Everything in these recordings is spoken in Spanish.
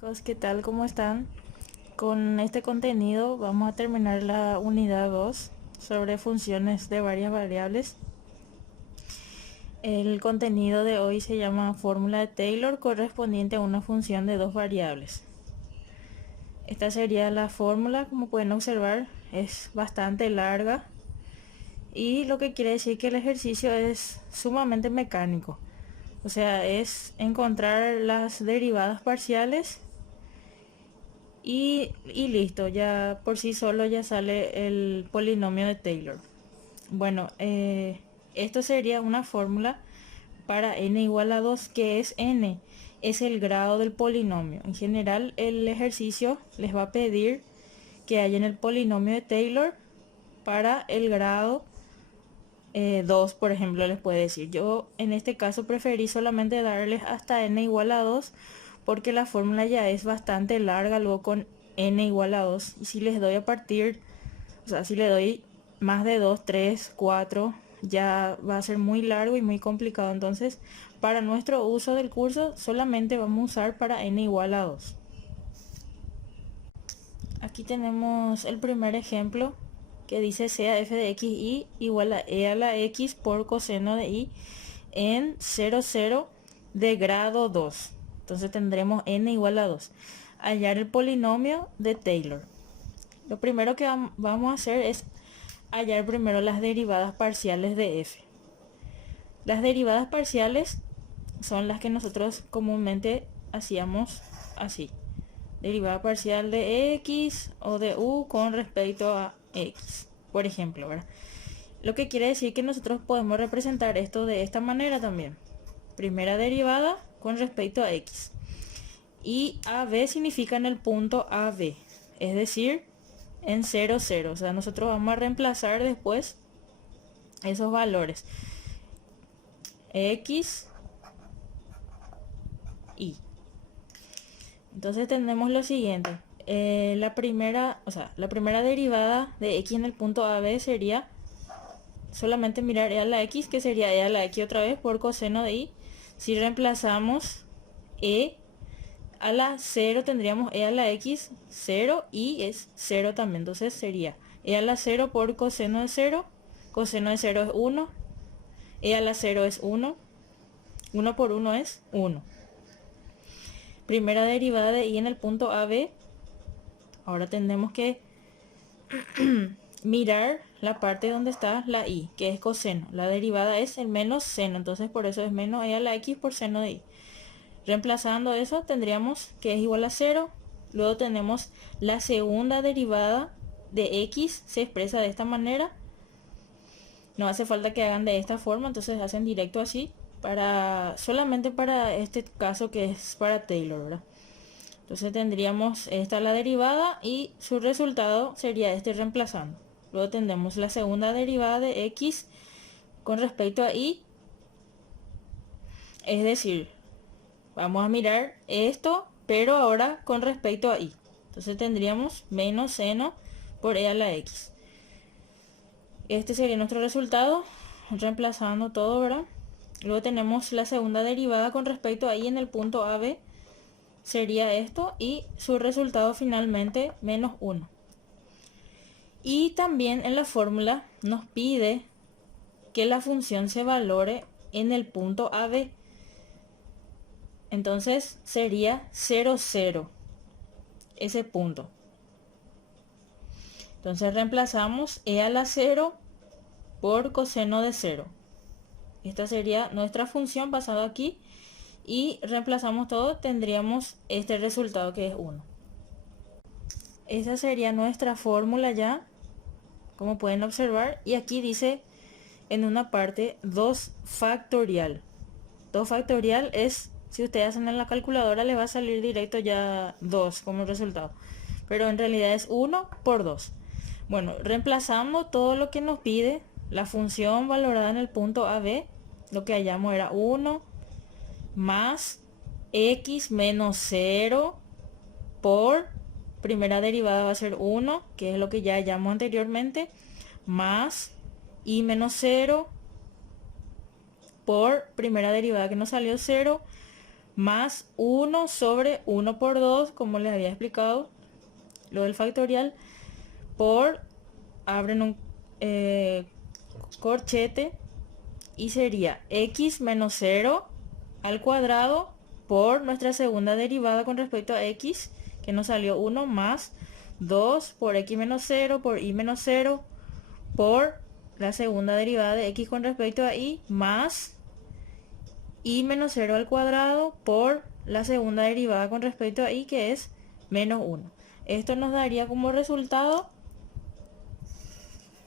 Chicos, ¿qué tal? ¿Cómo están? Con este contenido vamos a terminar la unidad 2 sobre funciones de varias variables. El contenido de hoy se llama fórmula de Taylor correspondiente a una función de dos variables. Esta sería la fórmula, como pueden observar, es bastante larga y lo que quiere decir que el ejercicio es sumamente mecánico. O sea, es encontrar las derivadas parciales y listo, ya por sí solo ya sale el polinomio de Taylor. Bueno, esto sería una fórmula para n igual a 2, que es n, es el grado del polinomio. En general, el ejercicio les va a pedir que hayan el polinomio de Taylor para el grado 2, por ejemplo, les puede decir. Yo en este caso preferí solamente darles hasta n igual a 2 porque la fórmula ya es bastante larga, luego con n igual a 2. Y si les doy a partir, o sea, si le doy más de 2, 3, 4, ya va a ser muy largo y muy complicado. Entonces, para nuestro uso del curso, solamente vamos a usar para n igual a 2. Aquí tenemos el primer ejemplo que dice sea f de x y igual a e a la x por coseno de y en 0, 0 de grado 2. Entonces tendremos n igual a 2. Hallar el polinomio de Taylor. Lo primero que vamos a hacer es hallar primero las derivadas parciales de f. Las derivadas parciales son las que nosotros comúnmente hacíamos así. Derivada parcial de x o de u con respecto a x, por ejemplo, ¿verdad? Lo que quiere decir que nosotros podemos representar esto de esta manera también. Primera derivada con respecto a x. Y AB significa en el punto AB, es decir, en 0, 0. O sea, nosotros vamos a reemplazar después esos valores. X, Y. Entonces tenemos lo siguiente. La primera derivada de x en el punto AB sería solamente mirar e a la x, que sería e a la x otra vez por coseno de y. Si reemplazamos e a la 0 tendríamos e a la x 0 y es 0 también. Entonces sería e a la 0 por coseno de 0. Coseno de 0 es 1. E a la 0 es 1. 1 por 1 es 1. Primera derivada de y en el punto AB. Ahora tenemos que mirar la parte donde está la y, que es coseno. La derivada es el menos seno, entonces por eso es menos e a la x por seno de y. Reemplazando eso tendríamos que es igual a 0. Luego tenemos la segunda derivada de x, se expresa de esta manera. No hace falta que hagan de esta forma, entonces hacen directo así, solamente para este caso que es para Taylor, ¿verdad? Entonces tendríamos esta la derivada y su resultado sería este reemplazando. Luego tendremos la segunda derivada de x con respecto a y, es decir, vamos a mirar esto, pero ahora con respecto a y. Entonces tendríamos menos seno por e a la x. Este sería nuestro resultado, reemplazando todo, ¿verdad? Luego tenemos la segunda derivada con respecto a y en el punto AB, sería esto, y su resultado finalmente menos 1. Y también en la fórmula nos pide que la función se valore en el punto AB. Entonces sería 0, 0 ese punto. Entonces reemplazamos e a la 0 por coseno de 0. Esta sería nuestra función pasada aquí. Y reemplazamos todo, tendríamos este resultado que es 1. Esa sería nuestra fórmula ya, como pueden observar. Y aquí dice en una parte 2 factorial. 2 factorial es, si ustedes hacen en la calculadora, les va a salir directo ya 2 como resultado. Pero en realidad es 1 por 2. Bueno, reemplazando todo lo que nos pide, la función valorada en el punto AB, lo que hallamos era 1 más x menos 0 por primera derivada va a ser 1, que es lo que ya hallamos anteriormente, más y menos 0 por primera derivada que nos salió 0, más 1 sobre 1 por 2, como les había explicado, lo del factorial, por, abren un corchete y sería x menos 0 al cuadrado por nuestra segunda derivada con respecto a x, que nos salió 1, más 2 por x menos 0 por y menos 0 por la segunda derivada de x con respecto a y, más y menos 0 al cuadrado por la segunda derivada con respecto a y, que es menos 1. Esto nos daría como resultado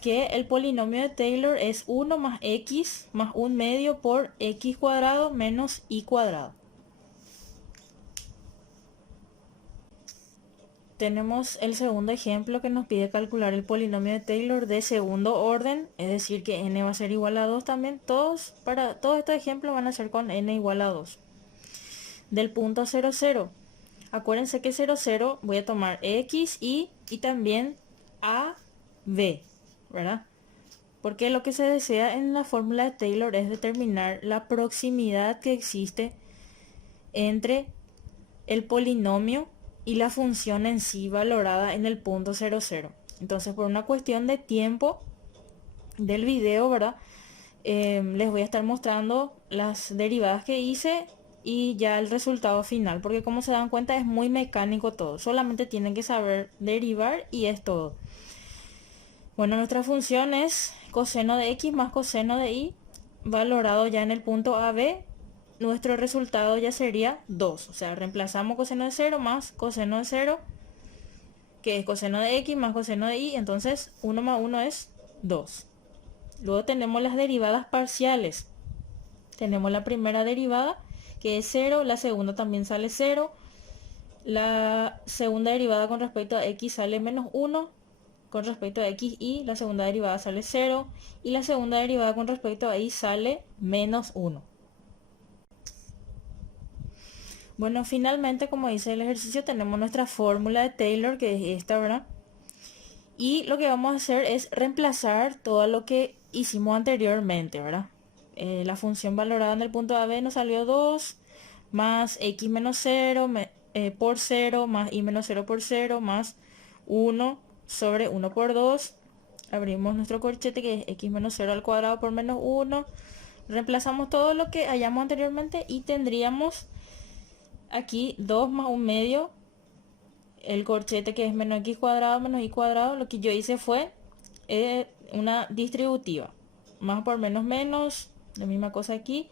que el polinomio de Taylor es 1 más x más 1 medio por x cuadrado menos y cuadrado. Tenemos el segundo ejemplo que nos pide calcular el polinomio de Taylor de segundo orden, es decir que n va a ser igual a 2 también. Para todos estos ejemplos van a ser con n igual a 2. Del punto 0, 0. Acuérdense que 0, 0 voy a tomar x, y también a, b, ¿verdad? Porque lo que se desea en la fórmula de Taylor es determinar la proximidad que existe entre el polinomio y la función en sí valorada en el punto 0, 0. Entonces, por una cuestión de tiempo del video, ¿verdad? Les voy a estar mostrando las derivadas que hice y ya el resultado final, porque como se dan cuenta es muy mecánico todo, solamente tienen que saber derivar y es todo. Bueno, nuestra función es coseno de x más coseno de y, valorado ya en el punto AB. Nuestro resultado ya sería 2, o sea, reemplazamos coseno de 0 más coseno de 0, que es coseno de x más coseno de y, entonces 1 más 1 es 2. Luego tenemos las derivadas parciales. Tenemos la primera derivada, que es 0, la segunda también sale 0, la segunda derivada con respecto a x sale menos 1, con respecto a x y la segunda derivada sale 0, y la segunda derivada con respecto a y sale menos 1. Bueno, finalmente, como dice el ejercicio, tenemos nuestra fórmula de Taylor, que es esta, ¿verdad? Y lo que vamos a hacer es reemplazar todo lo que hicimos anteriormente, ¿verdad? La función valorada en el punto AB nos salió 2, más x menos 0 por 0, más y menos 0 por 0, más 1 sobre 1 por 2. Abrimos nuestro corchete, que es x menos 0 al cuadrado por menos 1. Reemplazamos todo lo que hayamos anteriormente y tendríamos aquí 2 más 1 medio, el corchete que es menos x cuadrado menos y cuadrado. Lo que yo hice fue una distributiva, más por menos menos, la misma cosa aquí,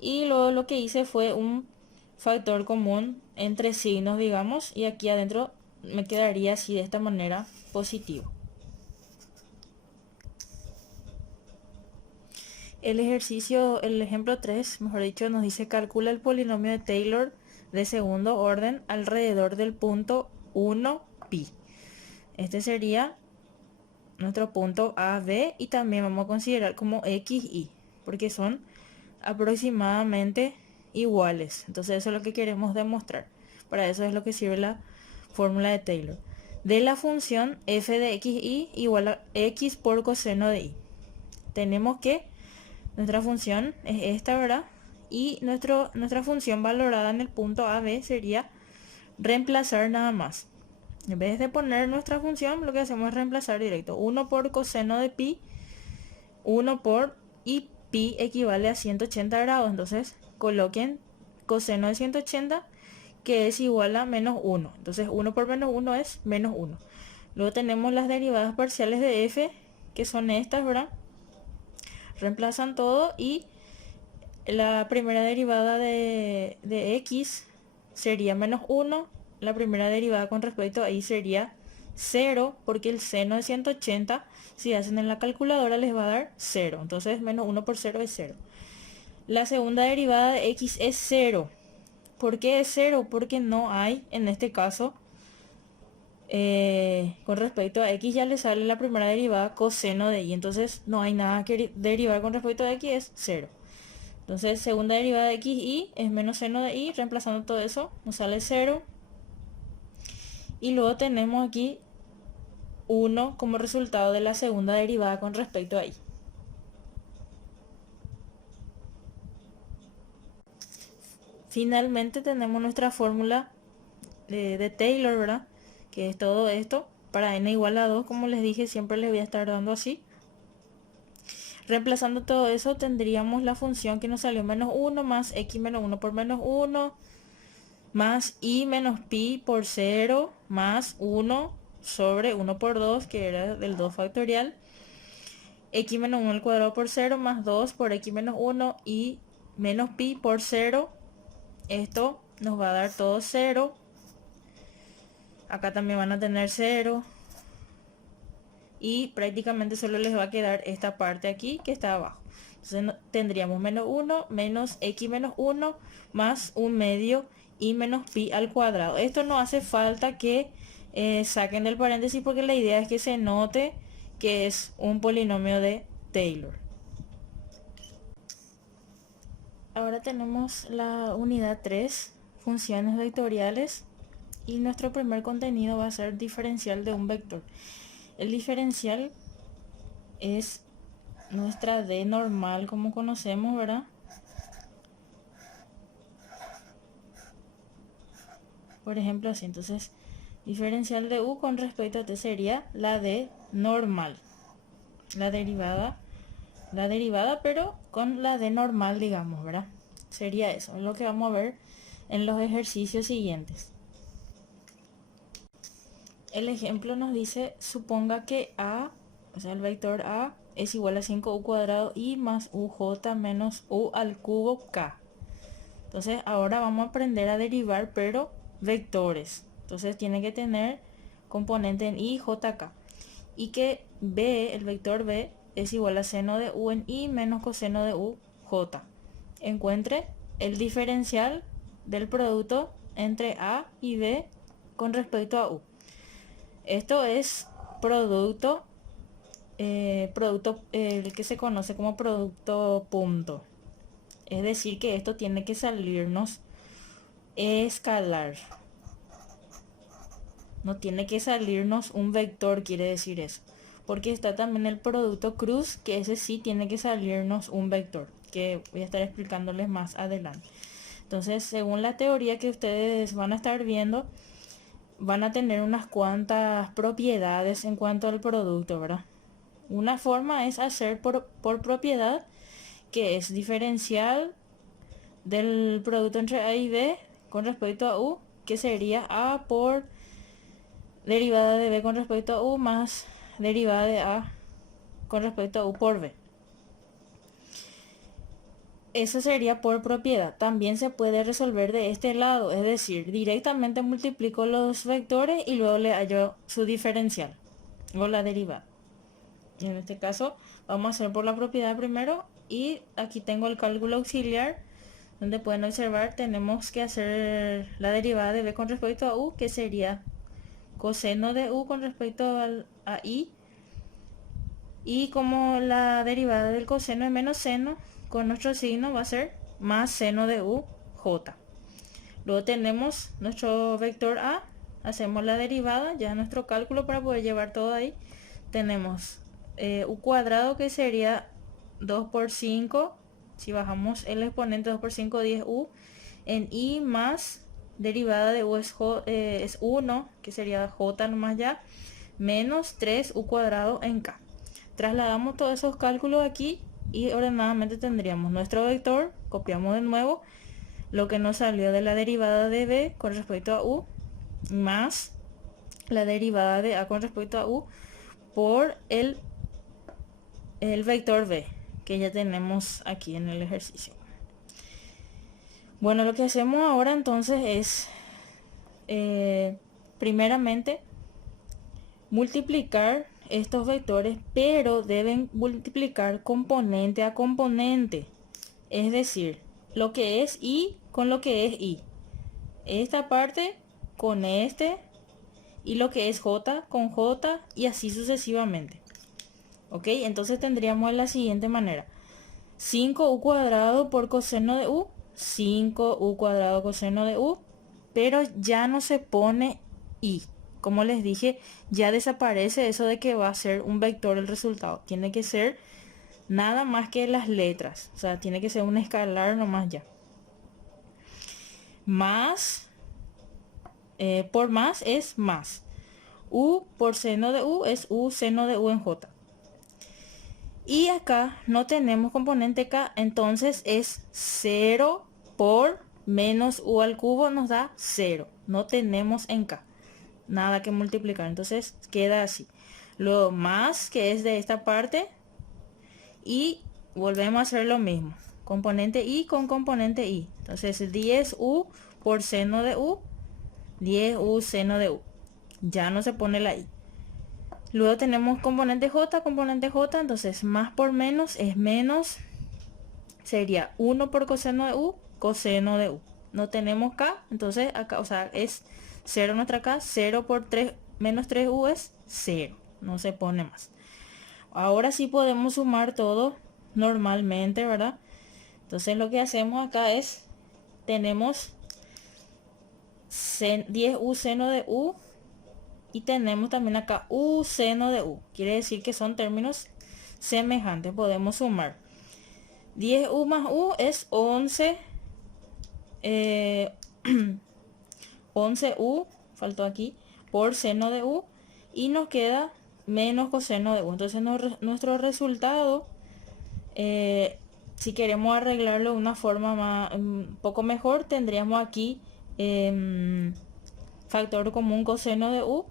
y luego lo que hice fue un factor común entre signos, digamos, y aquí adentro me quedaría así, de esta manera, positivo. El ejercicio, el ejemplo 3, mejor dicho, nos dice calcula el polinomio de Taylor de segundo orden alrededor del punto 1 pi. Este sería nuestro punto A, B, y también vamos a considerar como X, Y, porque son aproximadamente iguales. Entonces eso es lo que queremos demostrar. Para eso es lo que sirve la fórmula de Taylor. De la función f de x, y igual a x por coseno de y. Tenemos que nuestra función es esta, ¿verdad? Y nuestra función valorada en el punto A, B sería reemplazar nada más. En vez de poner nuestra función, lo que hacemos es reemplazar directo. 1 por coseno de pi, 1 por, y pi equivale a 180 grados. Entonces coloquen coseno de 180, que es igual a menos 1. Entonces 1 por menos 1 es menos 1. Luego tenemos las derivadas parciales de f, que son estas, ¿verdad? Reemplazan todo y la primera derivada de x sería menos 1. La primera derivada con respecto a y sería 0, porque el seno de 180, si hacen en la calculadora, les va a dar 0. Entonces menos 1 por 0 es 0. La segunda derivada de x es 0. ¿Por qué es 0? Porque no hay, en este caso, con respecto a x ya le sale la primera derivada coseno de y. Entonces no hay nada que derivar con respecto a x, es 0. Entonces segunda derivada de x, y es menos seno de y. Reemplazando todo eso nos sale 0. Y luego tenemos aquí 1 como resultado de la segunda derivada con respecto a y. Finalmente tenemos nuestra fórmula de Taylor, ¿verdad? Que es todo esto. Para n igual a 2, como les dije, siempre les voy a estar dando así. Reemplazando todo eso, tendríamos la función que nos salió menos 1 más x menos 1 por menos 1 más y menos pi por 0 más 1 sobre 1 por 2, que era del 2 factorial. X menos 1 al cuadrado por 0 más 2 por x menos 1 y menos pi por 0. Esto nos va a dar todo 0. Acá también van a tener 0. Y prácticamente solo les va a quedar esta parte aquí que está abajo. Entonces tendríamos menos 1 menos x menos 1 más 1 medio y menos pi al cuadrado. Esto no hace falta que saquen del paréntesis porque la idea es que se note que es un polinomio de Taylor. Ahora tenemos la unidad 3, funciones vectoriales, y nuestro primer contenido va a ser diferencial de un vector. El diferencial es nuestra d normal como conocemos, ¿verdad? Por ejemplo así, entonces diferencial de u con respecto a t sería la d normal, la derivada pero con la d normal, digamos, ¿verdad? Sería eso, es lo que vamos a ver en los ejercicios siguientes. El ejemplo nos dice, suponga que a, o sea el vector a, es igual a 5u cuadrado y más uj menos u al cubo k. Entonces ahora vamos a aprender a derivar, pero vectores. Entonces tiene que tener componente en i, j, k. Y que b, el vector b, es igual a seno de u en i menos coseno de u, j. Encuentre el diferencial del producto entre a y b con respecto a u. Esto es producto, el que se conoce como producto punto. Es decir, que esto tiene que salirnos escalar. No tiene que salirnos un vector, quiere decir eso. Porque está también el producto cruz, que ese sí tiene que salirnos un vector, que voy a estar explicándoles más adelante. Entonces, según la teoría que ustedes van a estar viendo, van a tener unas cuantas propiedades en cuanto al producto, ¿verdad? Una forma es hacer por propiedad, que es diferencial del producto entre a y b con respecto a u, que sería a por derivada de b con respecto a u más derivada de a con respecto a u por b. Eso sería por propiedad. También se puede resolver de este lado, es decir, directamente multiplico los vectores y luego le hallo su diferencial o la derivada. En este caso vamos a hacer por la propiedad primero, y aquí tengo el cálculo auxiliar donde pueden observar tenemos que hacer la derivada de b con respecto a u, que sería coseno de u con respecto a i, y como la derivada del coseno es menos seno, con nuestro signo va a ser más seno de u, j. Luego tenemos nuestro vector a, hacemos la derivada, ya nuestro cálculo para poder llevar todo ahí. Tenemos u cuadrado, que sería 2 por 5, si bajamos el exponente 2 por 5, 10u, en i más derivada de u es 1, que sería j nomás ya, menos 3u cuadrado en k. Trasladamos todos esos cálculos aquí y ordenadamente tendríamos nuestro vector, copiamos de nuevo lo que nos salió de la derivada de b con respecto a u, más la derivada de a con respecto a u por el vector b, que ya tenemos aquí en el ejercicio. Bueno, lo que hacemos ahora entonces es, primeramente, multiplicar estos vectores, pero deben multiplicar componente a componente. Es decir, lo que es y con lo que es y. Esta parte con este, y lo que es j con j, y así sucesivamente. Ok, entonces tendríamos la siguiente manera. 5u cuadrado por coseno de u, 5u cuadrado coseno de u, pero ya no se pone y. Como les dije, ya desaparece eso de que va a ser un vector el resultado. Tiene que ser nada más que las letras. O sea, tiene que ser un escalar nomás ya. más, por más es más. U por seno de U es U seno de U en J. Y acá no tenemos componente K, entonces es 0 por menos U al cubo nos da 0. No tenemos en K nada que multiplicar, entonces queda así. Luego más, que es de esta parte, y volvemos a hacer lo mismo. Componente I con componente I. Entonces 10U por seno de U, 10U seno de U. Ya no se pone la I. Luego tenemos componente J, entonces más por menos es menos, sería 1 por coseno de U, coseno de U. No tenemos K, entonces acá, o sea, es 0 nuestra K, 0 por 3, menos 3U es 0, no se pone más. Ahora sí podemos sumar todo normalmente, ¿verdad? Entonces lo que hacemos acá es, tenemos 10U seno de U, y tenemos también acá U seno de U. Quiere decir que son términos semejantes. Podemos sumar. 10U más U es 11. 11U, faltó aquí, por seno de U. Y nos queda menos coseno de U. Entonces nuestro resultado, si queremos arreglarlo de una forma más, un poco mejor, tendríamos aquí factor común coseno de U.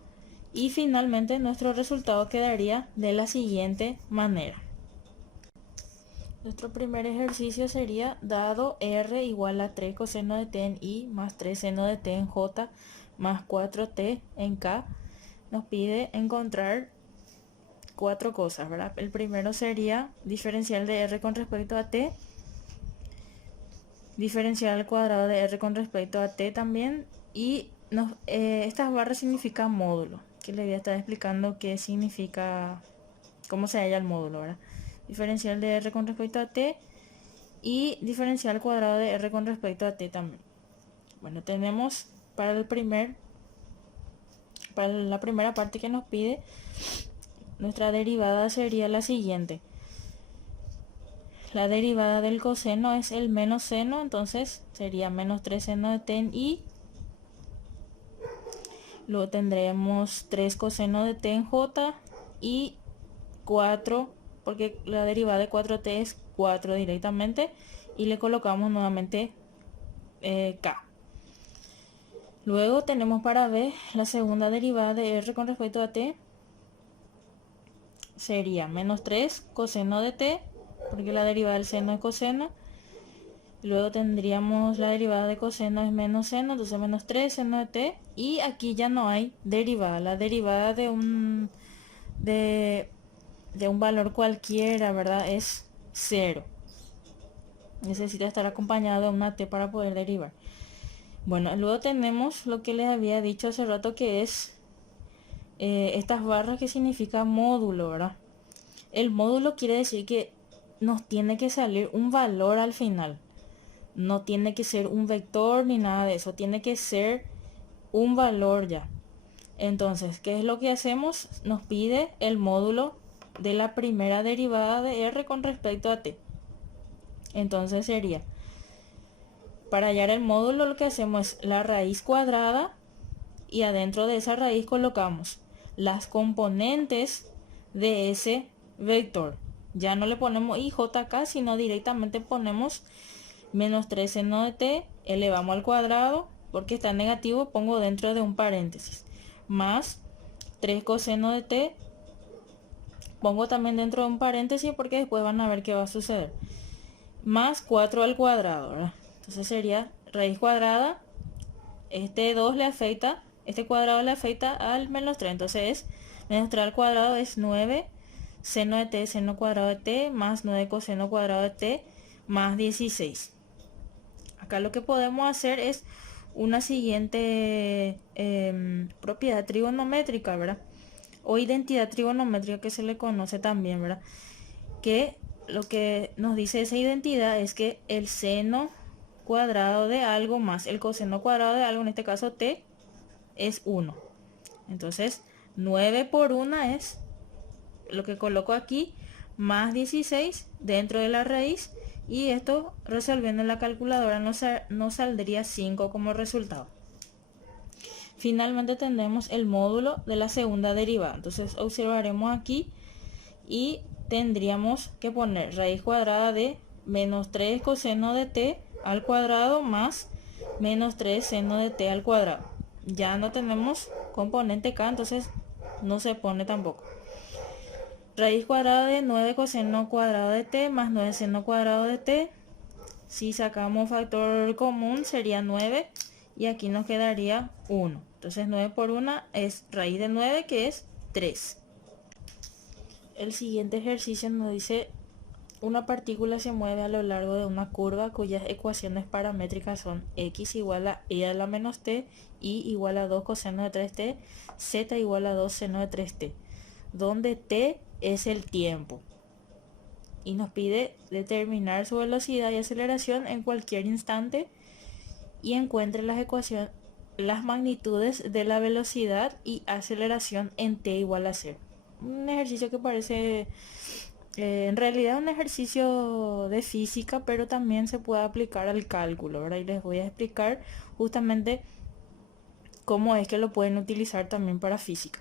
Y finalmente nuestro resultado quedaría de la siguiente manera. Nuestro primer ejercicio sería, dado R igual a 3 coseno de t en I más 3 seno de t en J más 4t en K, nos pide encontrar cuatro cosas, ¿verdad? El primero sería diferencial de R con respecto a t, diferencial al cuadrado de R con respecto a t también, y estas barras significan módulo, que le voy a estar explicando qué significa, cómo se halla el módulo, ¿verdad? Diferencial de R con respecto a t y diferencial al cuadrado de R con respecto a t también. Bueno, tenemos para la primera parte que nos pide, nuestra derivada sería la siguiente. La derivada del coseno es el menos seno, entonces sería menos 3 seno de t en I. Luego tendremos 3 coseno de t en J y 4, porque la derivada de 4t es 4 directamente, y le colocamos nuevamente K. Luego tenemos para B la segunda derivada de R con respecto a t, sería menos 3 coseno de t, porque la derivada del seno es coseno. Luego tendríamos la derivada de coseno es menos seno, entonces menos 3 seno de t, y aquí ya no hay derivada. La derivada de un valor cualquiera, ¿verdad? Es 0. Necesita estar acompañado de una t para poder derivar. Bueno, luego tenemos lo que les había dicho hace rato, que es estas barras que significa módulo, ¿verdad? El módulo quiere decir que nos tiene que salir un valor al final. No tiene que ser un vector ni nada de eso, tiene que ser un valor ya. Entonces, ¿qué es lo que hacemos? Nos pide el módulo de la primera derivada de R con respecto a t. Entonces sería, para hallar el módulo, lo que hacemos es la raíz cuadrada, y adentro de esa raíz colocamos las componentes de ese vector. Ya no le ponemos ij acá, sino directamente ponemos menos 3 seno de t, elevamos al cuadrado, porque está negativo, pongo dentro de un paréntesis, más 3 coseno de t, pongo también dentro de un paréntesis, porque después van a ver qué va a suceder, más 4 al cuadrado, ¿verdad? Entonces sería raíz cuadrada, este 2 le afecta, este cuadrado le afecta al menos 3, entonces es menos 3 al cuadrado es 9 seno de t seno cuadrado de t más 9 coseno cuadrado de t más 16. Acá lo que podemos hacer es una siguiente propiedad trigonométrica, ¿verdad? O identidad trigonométrica, que se le conoce también, ¿verdad? Que lo que nos dice esa identidad es que el seno cuadrado de algo más el coseno cuadrado de algo, en este caso t, es 1. Entonces 9 por 1 es lo que coloco aquí, más 16 dentro de la raíz, Y esto resolviendo en la calculadora nos saldría 5 como resultado. Finalmente tendremos el módulo de la segunda derivada. Entonces observaremos aquí y tendríamos que poner raíz cuadrada de menos 3 coseno de t al cuadrado más menos 3 seno de t al cuadrado. Ya no tenemos componente k, entonces no se pone tampoco. Raíz cuadrada de 9 coseno cuadrado de t más 9 seno cuadrado de t. Si sacamos factor común sería 9 y aquí nos quedaría 1. Entonces 9 por 1 es raíz de 9, que es 3. El siguiente ejercicio nos dice: una partícula se mueve a lo largo de una curva cuyas ecuaciones paramétricas son x igual a e a la menos t, y igual a 2 coseno de 3t, z igual a 2 seno de 3t, donde t es el tiempo. Y nos pide determinar su velocidad y aceleración en cualquier instante y encuentre las magnitudes de la velocidad y aceleración en t igual a 0. Un ejercicio que parece en realidad un ejercicio de física, pero también se puede aplicar al cálculo, ¿verdad? Y les voy a explicar justamente cómo es que lo pueden utilizar también para física.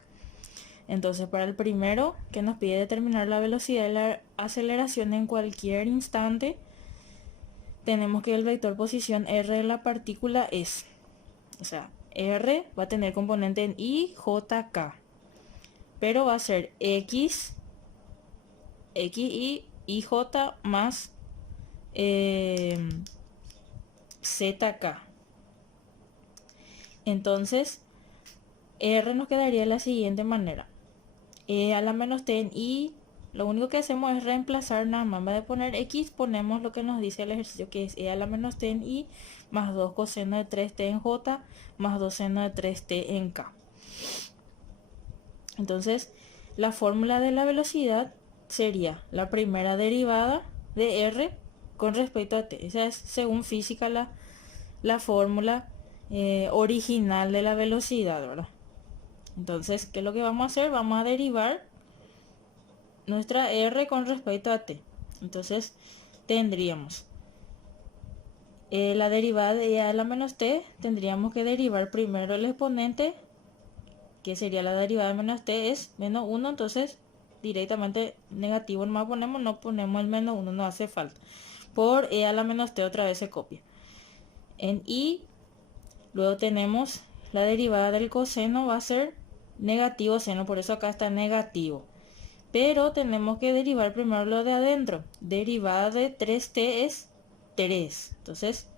Entonces, para el primero, que nos pide determinar la velocidad y la aceleración en cualquier instante, tenemos que el vector posición r de la partícula es, o sea, r va a tener componente en i, j, k, pero va a ser x, y j más zk. Entonces, r nos quedaría de la siguiente manera: e a la menos t en i. Lo único que hacemos es reemplazar nada más. En vez de poner x, ponemos lo que nos dice el ejercicio, que es e a la menos t en i más 2 coseno de 3t en j más 2 seno de 3t en k. Entonces, la fórmula de la velocidad sería la primera derivada de r con respecto a t. Esa es, según física, la fórmula original de la velocidad, ¿verdad? Entonces, ¿qué es lo que vamos a hacer? Vamos a derivar nuestra r con respecto a t. Entonces, tendríamos la derivada de e a la menos t. Tendríamos que derivar primero el exponente, que sería la derivada de menos t, es menos 1. Entonces, directamente negativo nomás ponemos, no ponemos el menos 1, no hace falta. Por e a la menos t otra vez se copia. En i, luego tenemos la derivada del coseno, va a ser negativo seno, por eso acá está negativo. Pero tenemos que derivar primero lo de adentro. Derivada de 3t es 3. Entonces,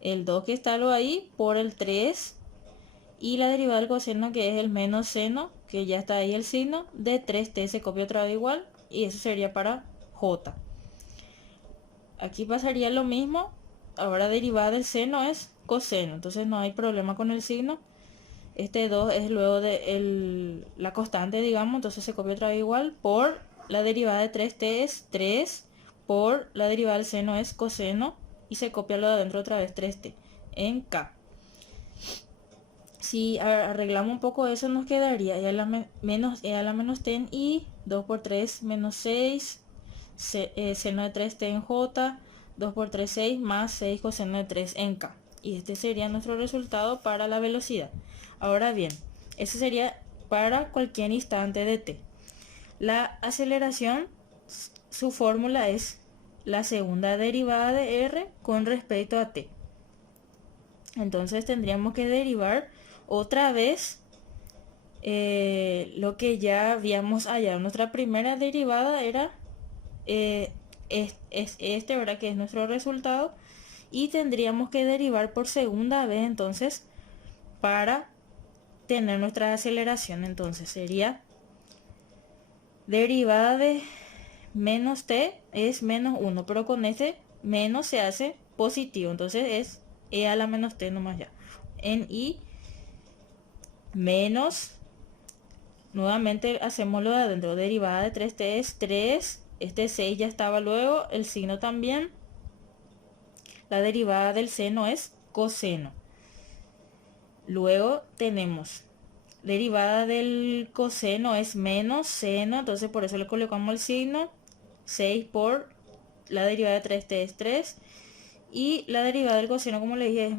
el 2 que está lo ahí por el 3. Y la derivada del coseno, que es el menos seno, que ya está ahí el signo, de 3t se copia otra vez igual. Y eso sería para j. Aquí pasaría lo mismo. Ahora derivada del seno es coseno. Entonces no hay problema con el signo. Este 2 es luego de la constante, digamos, entonces se copia otra vez igual. Por la derivada de 3t es 3, por la derivada del seno es coseno, y se copia lo de adentro otra vez 3t en k. Si arreglamos un poco eso, nos quedaría e a la menos t en i, 2 por 3 menos 6, seno de 3t en j, 2 por 3 6, más 6 coseno de 3 en k. Y este sería nuestro resultado para la velocidad. Ahora bien, eso sería para cualquier instante de t. La aceleración, su fórmula es la segunda derivada de r con respecto a t. Entonces tendríamos que derivar otra vez lo que ya habíamos hallado. Nuestra primera derivada era este, ¿verdad? Que es nuestro resultado. Y tendríamos que derivar por segunda vez entonces para tener nuestra aceleración. Entonces sería derivada de menos t es menos 1, pero con este menos se hace positivo, entonces es e a la menos t nomás ya. En i menos, nuevamente hacemos lo de adentro, derivada de 3t es 3, este 6 ya estaba luego, el signo también. La derivada del seno es coseno. Luego tenemos derivada del coseno es menos seno, entonces por eso le colocamos el signo. 6 por la derivada de 3t es 3 y la derivada del coseno, como le dije,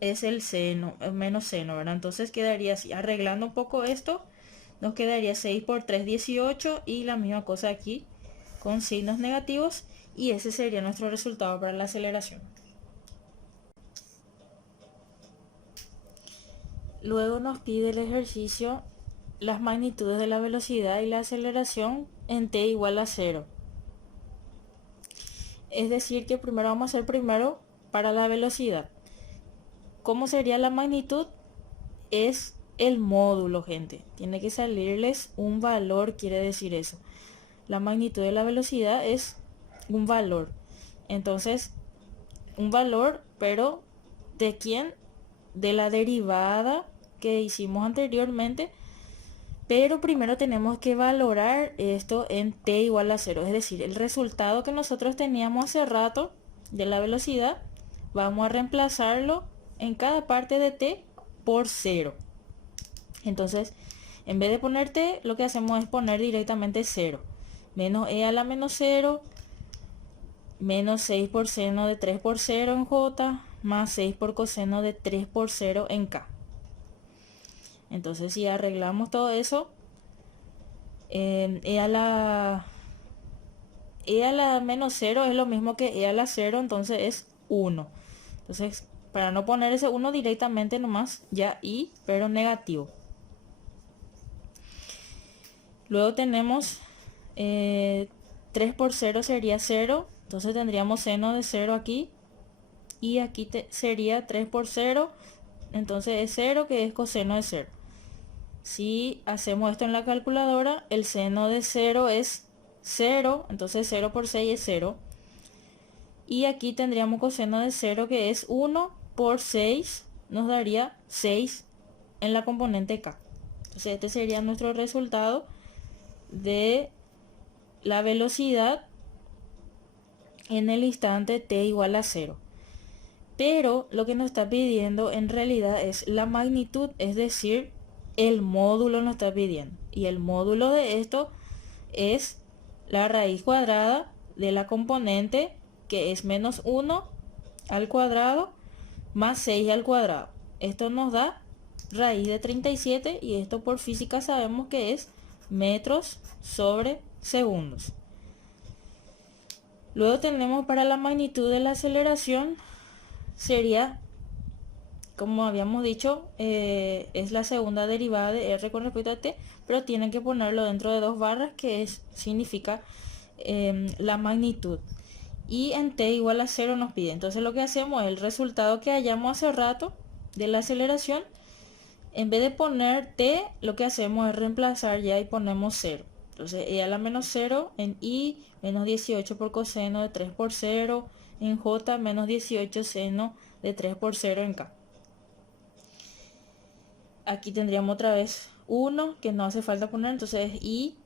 es el seno, menos seno, ¿verdad? Entonces quedaría así, arreglando un poco esto, nos quedaría 6 por 3, 18 y la misma cosa aquí con signos negativos y ese sería nuestro resultado para la aceleración. Luego nos pide el ejercicio las magnitudes de la velocidad y la aceleración en t igual a 0. Es decir que primero vamos a hacer primero para la velocidad. ¿Cómo sería la magnitud? Es el módulo, gente. Tiene que salirles un valor, quiere decir eso. La magnitud de la velocidad es un valor. Entonces, un valor, pero ¿de quién? De la derivada que hicimos anteriormente. Pero primero tenemos que valorar esto en t igual a 0. Es decir, el resultado que nosotros teníamos hace rato de la velocidad, vamos a reemplazarlo en cada parte de t por 0. Entonces, en vez de poner t, lo que hacemos es poner directamente 0. Menos e a la menos 0, menos 6 por seno de 3 por 0 en j, más 6 por coseno de 3 por 0 en k. Entonces, si arreglamos todo eso, e a la menos 0 es lo mismo que e a la 0, entonces es 1. Entonces, para no poner ese 1 directamente nomás, ya y, pero negativo. Luego tenemos 3 por 0 sería 0, entonces tendríamos seno de 0 aquí, y aquí sería 3 por 0, entonces es 0 que es coseno de 0. Si hacemos esto en la calculadora, el seno de 0 es 0, entonces 0 por 6 es 0. Y aquí tendríamos coseno de 0 que es 1 por 6, nos daría 6 en la componente k. Entonces este sería nuestro resultado de la velocidad en el instante t igual a 0. Pero lo que nos está pidiendo en realidad es la magnitud, es decir, el módulo nos está pidiendo. Y el módulo de esto es la raíz cuadrada de la componente que es menos 1 al cuadrado más 6 al cuadrado. Esto nos da raíz de 37 y esto por física sabemos que es metros sobre segundos. Luego tenemos para la magnitud de la aceleración, sería, como habíamos dicho, es la segunda derivada de r con respecto a t, pero tienen que ponerlo dentro de dos barras que significa la magnitud. Y en t igual a 0 nos pide. Entonces lo que hacemos es el resultado que hallamos hace rato de la aceleración. En vez de poner t, lo que hacemos es reemplazar ya y ponemos 0. Entonces e a la menos 0 en i, menos 18 por coseno de 3 por 0 en j, menos 18 seno de 3 por 0 en k. Aquí tendríamos otra vez 1 que no hace falta poner, entonces es i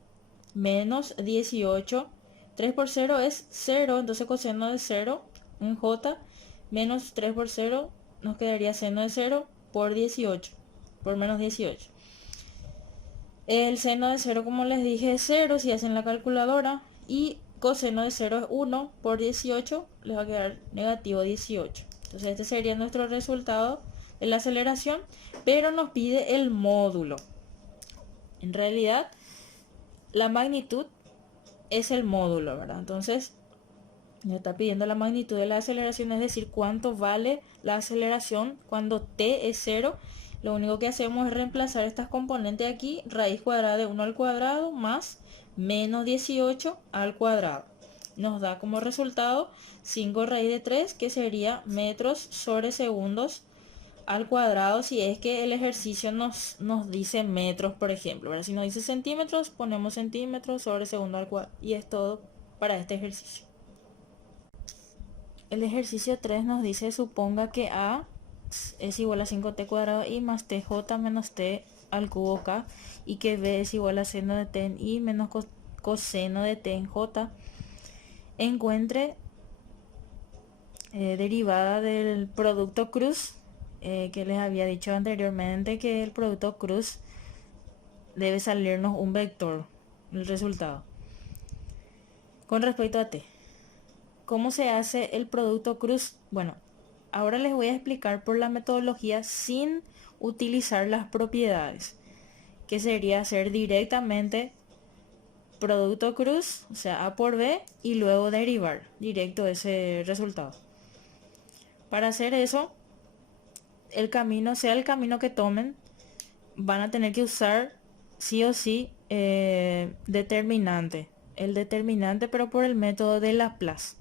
menos 18, 3 por 0 es 0, entonces coseno de 0 en j, menos 3 por 0 nos quedaría seno de 0 por 18, por menos 18. El seno de 0, como les dije, es 0 si hacen la calculadora, y coseno de 0 es 1 por 18, les va a quedar negativo 18. Entonces este sería nuestro resultado de la aceleración, pero nos pide el módulo. En realidad, la magnitud es el módulo, ¿verdad? Entonces, nos está pidiendo la magnitud de la aceleración, es decir, cuánto vale la aceleración cuando t es 0. Lo único que hacemos es reemplazar estas componentes aquí, raíz cuadrada de 1 al cuadrado más menos 18 al cuadrado. Nos da como resultado 5 raíz de 3, que sería metros sobre segundos al cuadrado, si es que el ejercicio nos dice metros, por ejemplo, ¿verdad? Si nos dice centímetros, ponemos centímetros sobre segundo al cuadrado, y es todo para este ejercicio. El ejercicio 3 nos dice, suponga que a es igual a 5t cuadrado y más tj menos t al cubo k, y que b es igual a seno de t en i menos coseno de t en j. Encuentre derivada del producto cruz, que les había dicho anteriormente que el producto cruz debe salirnos un vector, el resultado, con respecto a t. ¿Cómo se hace el producto cruz? Bueno, ahora les voy a explicar por la metodología sin utilizar las propiedades, que sería hacer directamente producto cruz, o sea, A por B, y luego derivar directo ese resultado. Para hacer eso, el camino, sea el camino que tomen, van a tener que usar sí o sí determinante. El determinante, pero por el método de Laplace.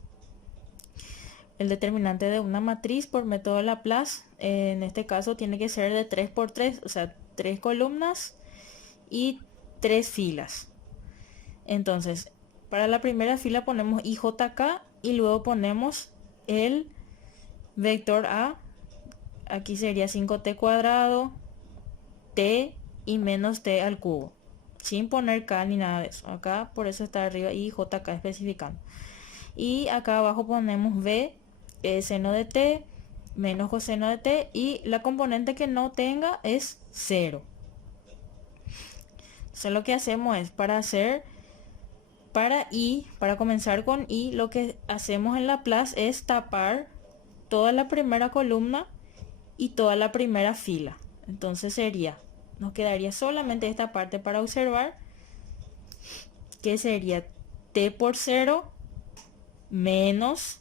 El determinante de una matriz por método de Laplace, en este caso tiene que ser de 3 por 3, o sea, 3 columnas y 3 filas. Entonces, para la primera fila ponemos IJK y luego ponemos el vector A. Aquí sería 5t cuadrado, t y menos t al cubo, sin poner k ni nada de eso. Acá por eso está arriba IJK especificando. Y acá abajo ponemos b, que es seno de t, menos coseno de t, y la componente que no tenga es 0. Entonces lo que hacemos es, para comenzar con i, lo que hacemos en Laplace es tapar toda la primera columna y toda la primera fila. Entonces nos quedaría solamente esta parte para observar, que sería t por 0 menos,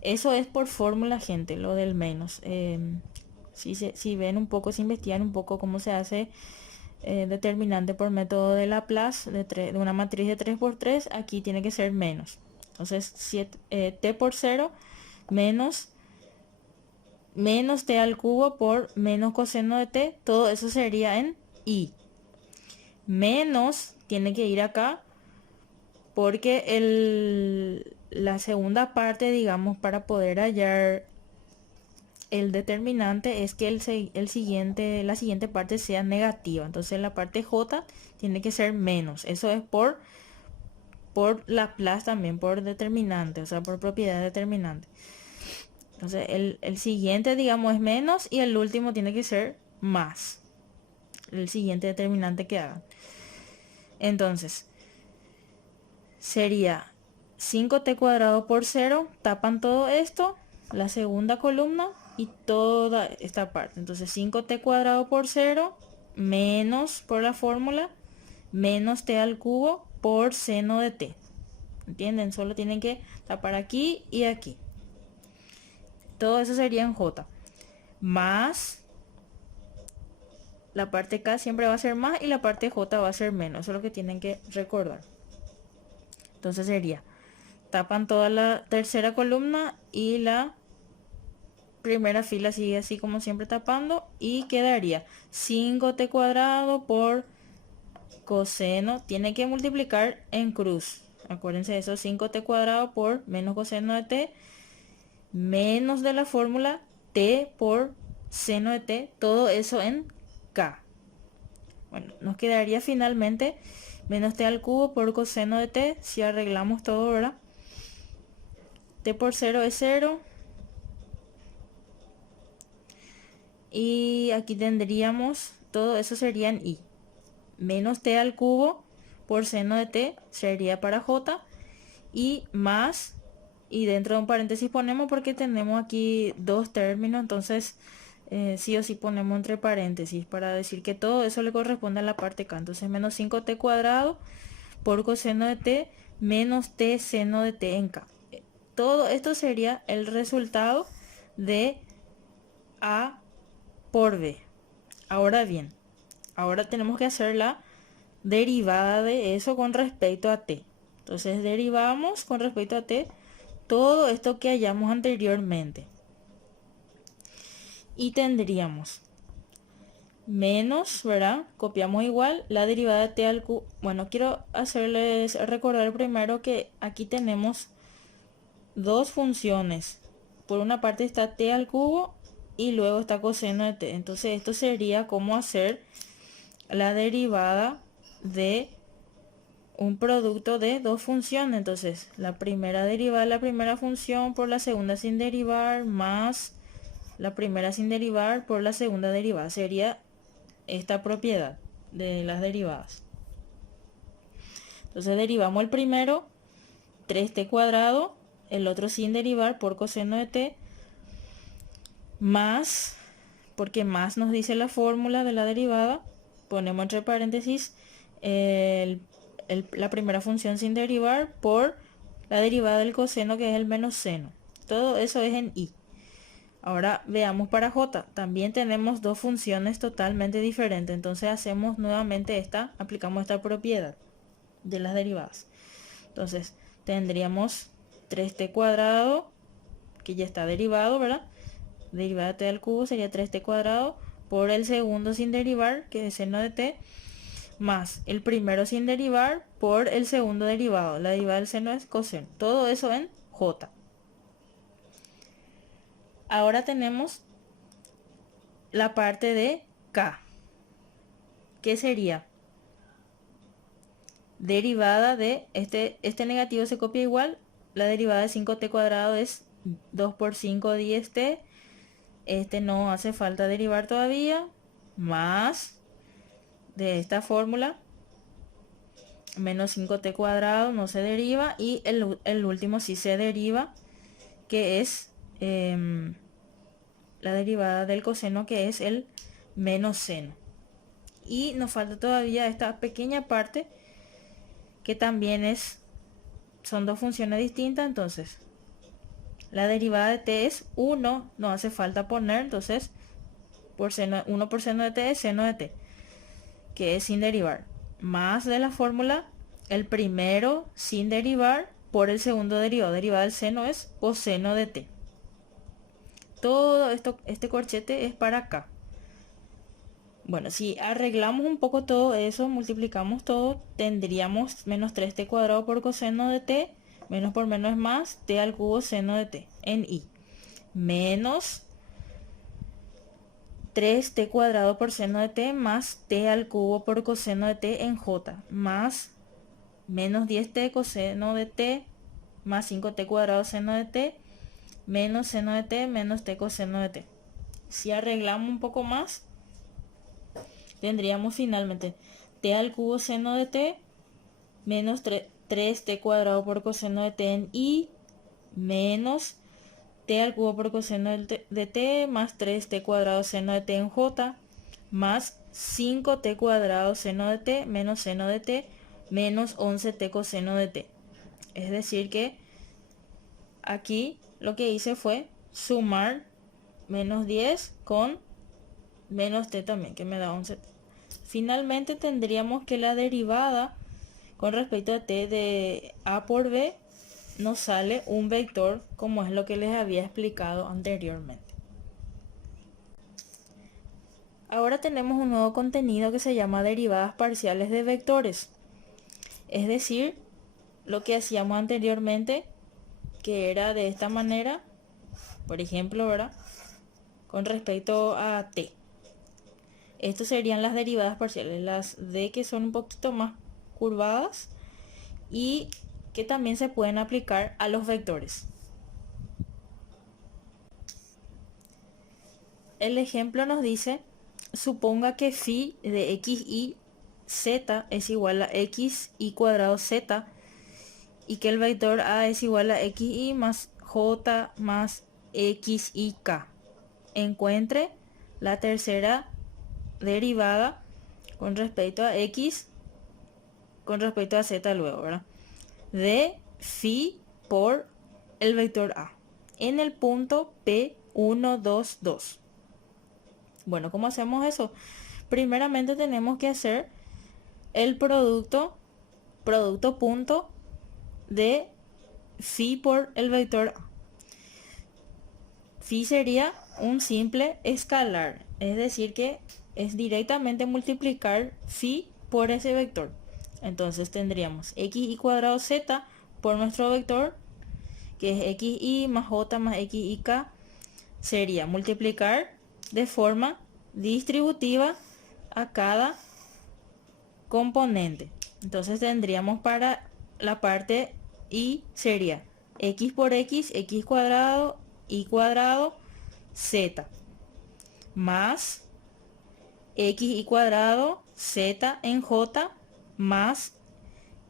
eso es por fórmula, gente, lo del menos. Si ven un poco, si investigan un poco cómo se hace determinante por método de Laplace de una matriz de 3 por 3, aquí tiene que ser menos. Entonces t por 0 menos t al cubo por menos coseno de t, todo eso sería en i. Menos tiene que ir acá porque la segunda parte, digamos, para poder hallar el determinante es que la siguiente parte sea negativa. Entonces la parte j tiene que ser menos. Eso es por Laplace también, por determinante, o sea, por propiedad determinante. Entonces el siguiente, digamos, es menos y el último tiene que ser más. El siguiente determinante que hagan. Entonces sería 5t cuadrado por 0, tapan todo esto, la segunda columna y toda esta parte. Entonces 5t cuadrado por 0 menos, por la fórmula, menos t al cubo por seno de t. ¿Entienden? Solo tienen que tapar aquí y aquí. Todo eso sería en j. Más, la parte k siempre va a ser más y la parte j va a ser menos. Eso es lo que tienen que recordar. Entonces sería, tapan toda la tercera columna y la primera fila sigue así como siempre tapando, y quedaría 5t cuadrado por coseno, tiene que multiplicar en cruz, acuérdense de eso, 5t cuadrado por menos coseno de t, menos de la fórmula t por seno de t, todo eso en k. Bueno, nos quedaría finalmente menos t al cubo por coseno de t, si arreglamos todo, ¿verdad? T por 0 es 0. Y aquí tendríamos, todo eso sería en i. Menos t al cubo por seno de t sería para j. Y más, y dentro de un paréntesis ponemos porque tenemos aquí dos términos, entonces sí o sí ponemos entre paréntesis para decir que todo eso le corresponde a la parte k. Entonces menos 5t cuadrado por coseno de t menos t seno de t en k. Todo esto sería el resultado de a por b. Ahora bien, ahora tenemos que hacer la derivada de eso con respecto a t. Entonces derivamos con respecto a t todo esto que hallamos anteriormente. Y tendríamos menos, ¿verdad? Copiamos igual la derivada de t al cubo. Bueno, quiero hacerles recordar primero que aquí tenemos dos funciones. Por una parte está t al cubo y luego está coseno de t. Entonces esto sería como hacer la derivada de un producto de dos funciones. Entonces la primera derivada de la primera función por la segunda sin derivar, más la primera sin derivar por la segunda derivada. Sería esta propiedad de las derivadas. Entonces derivamos el primero, 3t cuadrado, el otro sin derivar por coseno de t, más, porque más nos dice la fórmula de la derivada, ponemos entre paréntesis la primera función sin derivar por la derivada del coseno, que es el menos seno. Todo eso es en y. Ahora veamos para j. También tenemos dos funciones totalmente diferentes. Entonces hacemos nuevamente aplicamos esta propiedad de las derivadas. Entonces tendríamos 3t cuadrado, que ya está derivado, ¿verdad? Derivada de t al cubo sería 3t cuadrado por el segundo sin derivar, que es seno de t, más el primero sin derivar por el segundo derivado. La derivada del seno es coseno. Todo eso en j. Ahora tenemos la parte de k, que sería derivada de este negativo se copia igual, la derivada de 5t cuadrado es 2 por 5 10t, no hace falta derivar todavía, más de esta fórmula, menos 5t cuadrado no se deriva, y el último sí se deriva, que es la derivada del coseno, que es el menos seno. Y nos falta todavía esta pequeña parte, que también son dos funciones distintas. Entonces la derivada de t es 1, no hace falta poner, entonces 1 por seno de t es seno de t, que es sin derivar, más de la fórmula el primero sin derivar por el segundo derivado, derivada del seno es coseno de t. Todo esto, este corchete es para acá. Bueno, si arreglamos un poco todo eso, multiplicamos todo, tendríamos menos 3t cuadrado por coseno de t, menos por menos es más, t al cubo seno de t en i, menos 3t cuadrado por seno de t más t al cubo por coseno de t en j, más menos 10t coseno de t más 5t cuadrado seno de t menos seno de t menos t coseno de t. Si arreglamos un poco más, tendríamos finalmente t al cubo seno de t menos 3t cuadrado por coseno de t en i, menos t al cubo por coseno de t más 3t cuadrado seno de t en j, más 5t cuadrado seno de t menos seno de t menos 11t coseno de t. Es decir que aquí lo que hice fue sumar menos 10 con menos t también, que me da 11t. Finalmente tendríamos que la derivada con respecto a t de a por b nos sale un vector, como es lo que les había explicado anteriormente. Ahora tenemos un nuevo contenido que se llama derivadas parciales de vectores. Es decir, lo que hacíamos anteriormente, que era de esta manera, por ejemplo, ¿verdad? Con respecto a t. Estas serían las derivadas parciales, las d que son un poquito más curvadas y que también se pueden aplicar a los vectores. El ejemplo nos dice, suponga que phi de x y z es igual a x y cuadrado z y que el vector a es igual a x y más j más x y k. Encuentre la tercera derivada con respecto a x con respecto a z luego, ¿verdad? De phi por el vector a en el punto P1, 2, 2. Bueno, ¿cómo hacemos eso? Primeramente tenemos que hacer el producto punto de phi por el vector a. Phi sería un simple escalar, es decir que es directamente multiplicar phi por ese vector. Entonces tendríamos x y cuadrado z por nuestro vector, que es x y más j más x y k, sería multiplicar de forma distributiva a cada componente. Entonces tendríamos para la parte y sería x por x, x cuadrado, y cuadrado, z, más x y cuadrado, z en j, más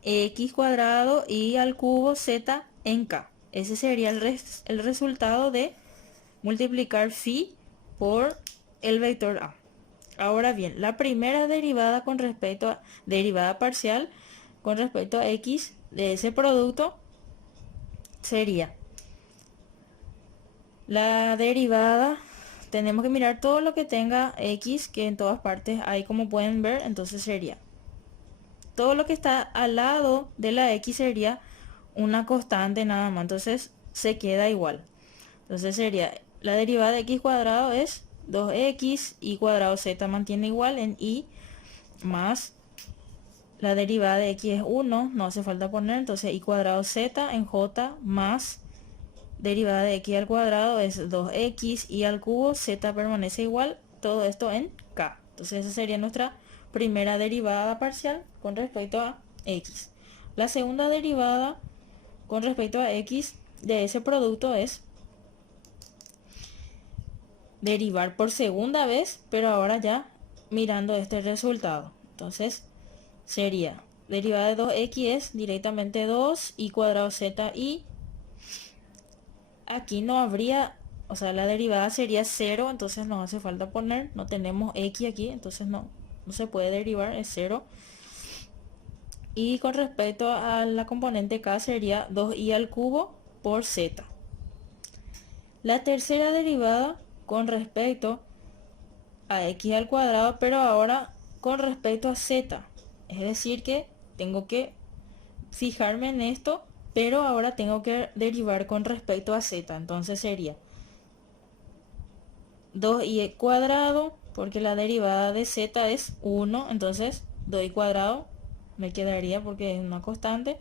x cuadrado y al cubo z en k. Ese sería el resultado de multiplicar phi por el vector a. Ahora bien, la primera derivada con respecto a derivada parcial con respecto a x de ese producto sería la derivada. Tenemos que mirar todo lo que tenga x, que en todas partes hay, como pueden ver. Entonces sería todo lo que está al lado de la x sería una constante nada más, entonces se queda igual. Entonces sería la derivada de x cuadrado es 2x, y cuadrado z mantiene igual en y, más la derivada de x es 1, no hace falta poner, entonces y cuadrado z en j, más derivada de x al cuadrado es 2x, y al cubo, z permanece igual, todo esto en k. Entonces esa sería nuestra primera derivada parcial con respecto a x. La segunda derivada con respecto a x de ese producto es derivar por segunda vez, pero ahora ya mirando este resultado. Entonces sería derivada de 2x es directamente 2 y cuadrado z, y aquí no habría, o sea, la derivada sería 0, entonces no hace falta poner, no tenemos x aquí, entonces no se puede derivar, es 0. Y con respecto a la componente k sería 2y al cubo por z. La tercera derivada con respecto a x al cuadrado, pero ahora con respecto a z. Es decir que tengo que fijarme en esto, pero ahora tengo que derivar con respecto a z. Entonces sería 2y cuadrado, porque la derivada de z es 1, entonces 2y cuadrado me quedaría porque es una constante,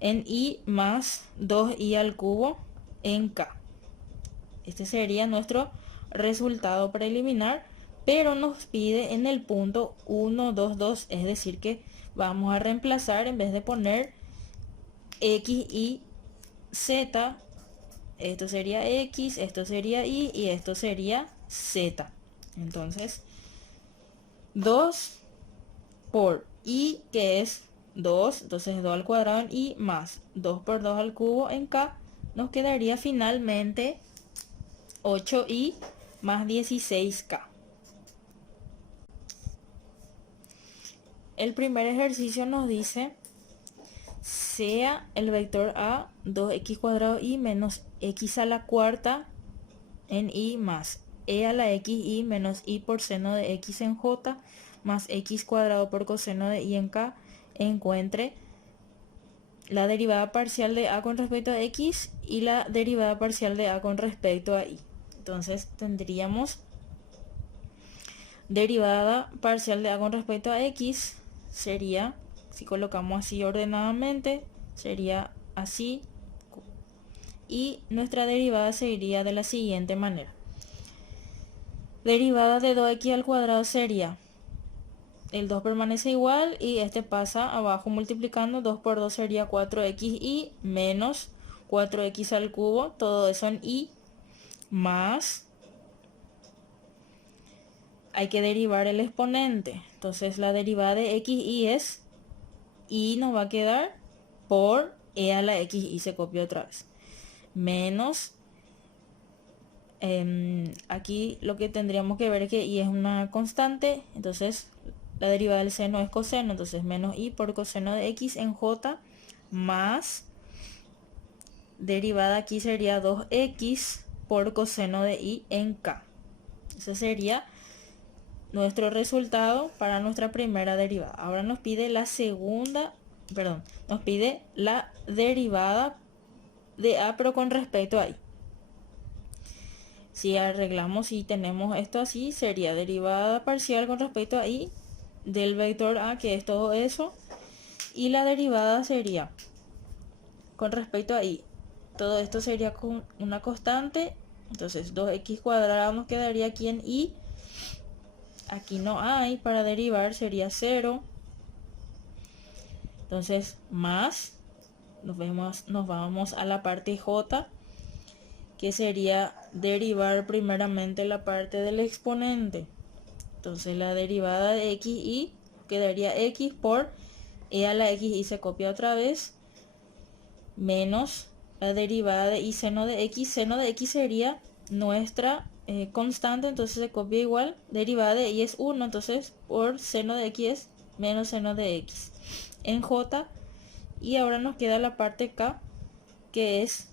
en y, más 2y al cubo en k. Este sería nuestro resultado preliminar, pero nos pide en el punto 1, 2, 2, es decir que vamos a reemplazar, en vez de poner x y z, esto sería x, esto sería y esto sería z. Entonces 2 por y, que es 2, entonces 2 al cuadrado en y, más 2 por 2 al cubo en k, nos quedaría finalmente 8y más 16k. El primer ejercicio nos dice sea el vector a 2x cuadrado y menos x a la cuarta en y, más e a la x y menos y por seno de x en j, más x cuadrado por coseno de y en k. Encuentre la derivada parcial de a con respecto a x y la derivada parcial de a con respecto a y. Entonces tendríamos derivada parcial de a con respecto a x sería, si colocamos así ordenadamente, sería así, y nuestra derivada seguiría de la siguiente manera. Derivada de 2x al cuadrado sería, el 2 permanece igual y este pasa abajo multiplicando, 2 por 2 sería 4xy menos 4x al cubo, todo eso en y, más, hay que derivar el exponente, entonces la derivada de xy es, y nos va a quedar por e a la x, y se copia otra vez, menos, aquí lo que tendríamos que ver es que y es una constante, entonces la derivada del seno es coseno, entonces menos y por coseno de x en j, más derivada aquí sería 2x por coseno de y en k. Ese sería nuestro resultado para nuestra primera derivada. Ahora nos pide la segunda, perdón, nos pide la derivada de a pero con respecto a y. Si arreglamos y tenemos esto así, sería derivada parcial con respecto a y del vector a, que es todo eso, y la derivada sería con respecto a y, todo esto sería con una constante, entonces 2x cuadrado nos quedaría aquí en y, aquí no hay, para derivar sería 0, entonces más, nos vamos a la parte j, que sería derivar primeramente la parte del exponente, entonces la derivada de x y quedaría x por e a la x y se copia otra vez, menos la derivada de y seno de x. Seno de x sería nuestra constante, entonces se copia igual. Derivada de y es 1, entonces por seno de x es menos seno de x en j. Y ahora nos queda la parte k, que es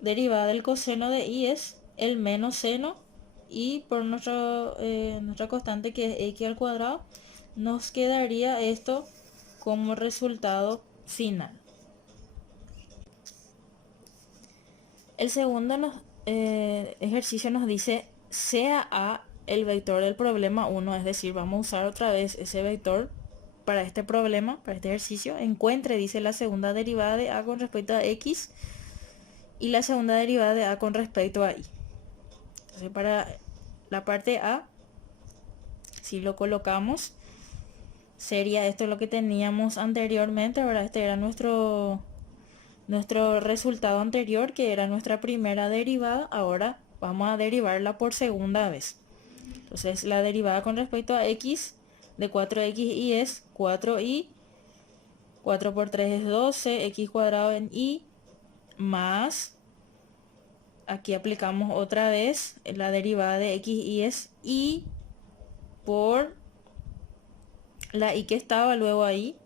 derivada del coseno de y es el menos seno, y por nuestra constante que es x al cuadrado, nos quedaría esto como resultado final. El segundo ejercicio nos dice sea A el vector del problema 1, es decir, vamos a usar otra vez ese vector para este problema, para este ejercicio. Encuentre, dice, la segunda derivada de A con respecto a X y la segunda derivada de A con respecto a Y. Entonces para la parte A, si lo colocamos, sería esto lo que teníamos anteriormente. Ahora este era nuestro resultado anterior, que era nuestra primera derivada. Ahora vamos a derivarla por segunda vez. Entonces la derivada con respecto a x de 4xy es 4y, 4 por 3 es 12, x cuadrado en y, más, aquí aplicamos otra vez la derivada de x y es y por la y que estaba luego ahí,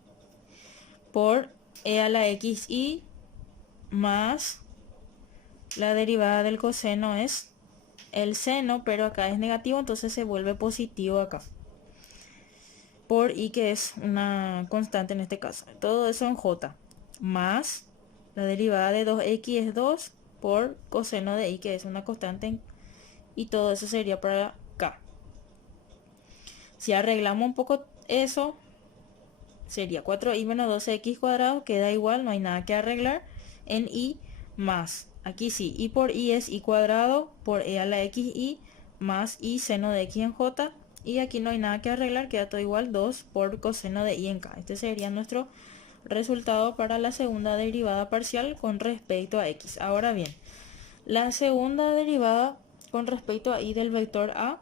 por e a la xy, más la derivada del coseno es el seno, pero acá es negativo, entonces se vuelve positivo acá, por y, que es una constante en este caso. Todo eso en j, más la derivada de 2x es 2 por coseno de y, que es una constante, y todo eso sería para k. Si arreglamos un poco eso, sería 4y menos 12x cuadrado, queda igual, no hay nada que arreglar, en y, más, aquí sí, y por y es y cuadrado por e a la xy, más y seno de x en j, y aquí no hay nada que arreglar, queda todo igual, 2 por coseno de y en k. Este sería nuestro resultado para la segunda derivada parcial con respecto a x. Ahora bien, la segunda derivada con respecto a y del vector a,